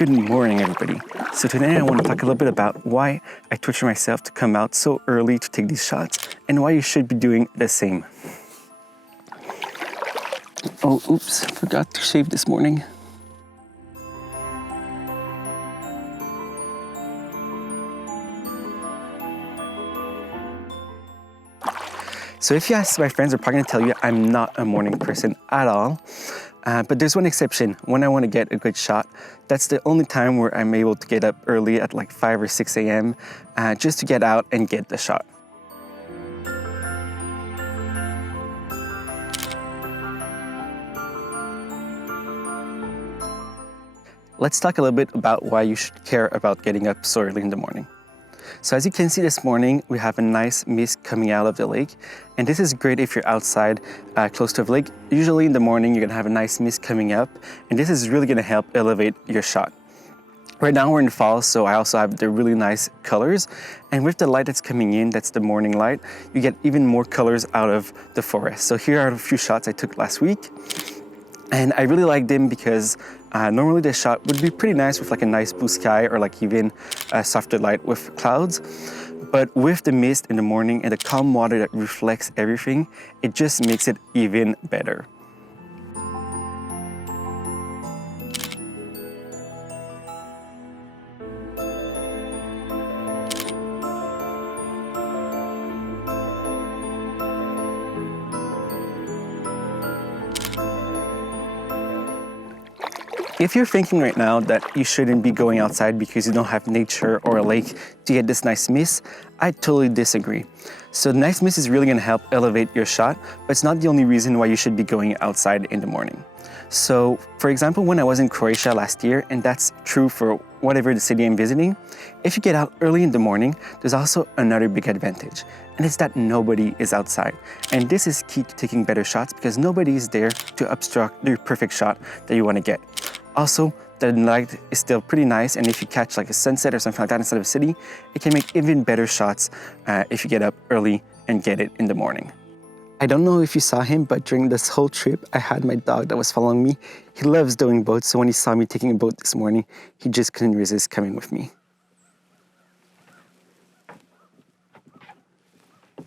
Good morning, everybody. So today I want to talk a little bit about why I torture myself to come out so early to take these shots and why you should be doing the same. Oh, oops, forgot to shave this morning. So if you ask my friends, they're probably going to tell you I'm not a morning person at all. But there's one exception. When I want to get a good shot, that's the only time where I'm able to get up early at like 5 or 6 a.m. Just to get out and get the shot. Let's talk a little bit about why you should care about getting up so early in the morning. So as you can see this morning, we have a nice mist coming out of the lake. And this is great if you're outside close to a lake. Usually in the morning, you're gonna have a nice mist coming up. And this is really gonna help elevate your shot. Right now we're in fall, so I also have the really nice colors. And with the light that's coming in, that's the morning light, you get even more colors out of the forest. So here are a few shots I took last week. And I really like them because normally this shot would be pretty nice with like a nice blue sky or like even a softer light with clouds. But with the mist in the morning and the calm water that reflects everything, it just makes it even better. If you're thinking right now that you shouldn't be going outside because you don't have nature or a lake to get this nice mist, I totally disagree. So the nice mist is really gonna help elevate your shot, but it's not the only reason why you should be going outside in the morning. So for example, when I was in Croatia last year, and that's true for whatever the city I'm visiting, if you get out early in the morning, there's also another big advantage, and it's that nobody is outside. And this is key to taking better shots because nobody is there to obstruct the perfect shot that you wanna get. Also, the night is still pretty nice, and if you catch like a sunset or something like that instead of a city, it can make even better shots if you get up early and get it in the morning. I don't know if you saw him, but during this whole trip, I had my dog that was following me. He loves doing boats, so when he saw me taking a boat this morning, he just couldn't resist coming with me.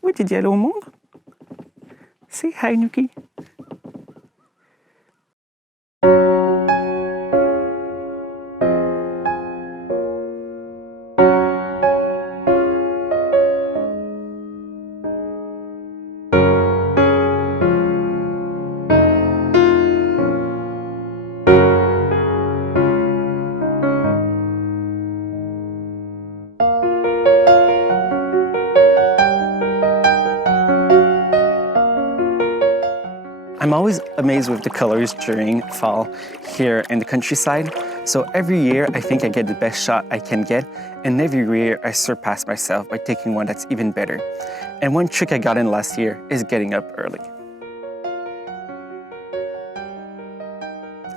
What did you do, Mom? Say hi, Nuki. I'm always amazed with the colors during fall here in the countryside. So every year I think I get the best shot I can get, and every year I surpass myself by taking one that's even better. And one trick I got in last year is getting up early.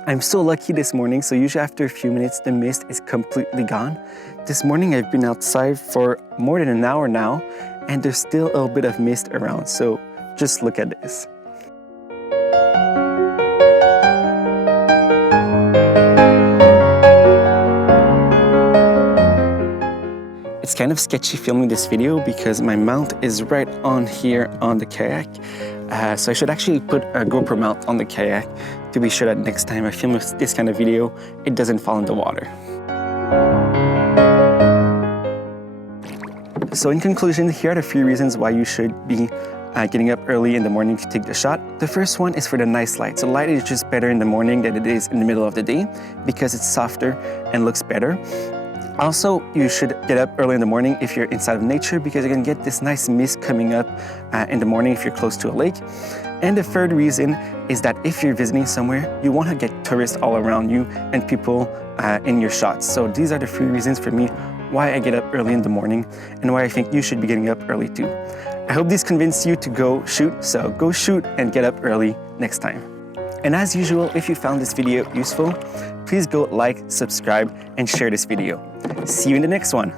I'm so lucky this morning, so usually after a few minutes the mist is completely gone. This morning I've been outside for more than an hour now, and there's still a little bit of mist around, so just look at this. It's kind of sketchy filming this video because my mount is right on here on the kayak. So I should actually put a GoPro mount on the kayak to be sure that next time I film this kind of video, it doesn't fall in the water. So in conclusion, here are the 3 reasons why you should be getting up early in the morning to take the shot. The first one is for the nice light. So light is just better in the morning than it is in the middle of the day because it's softer and looks better. Also, you should get up early in the morning if you're inside of nature because you're gonna get this nice mist coming up in the morning if you're close to a lake. And the third reason is that if you're visiting somewhere, you wanna get tourists all around you and people in your shots. So these are the 3 reasons for me why I get up early in the morning and why I think you should be getting up early too. I hope this convinced you to go shoot, so go shoot and get up early next time. And as usual, if you found this video useful, please go like, subscribe, and share this video. See you in the next one.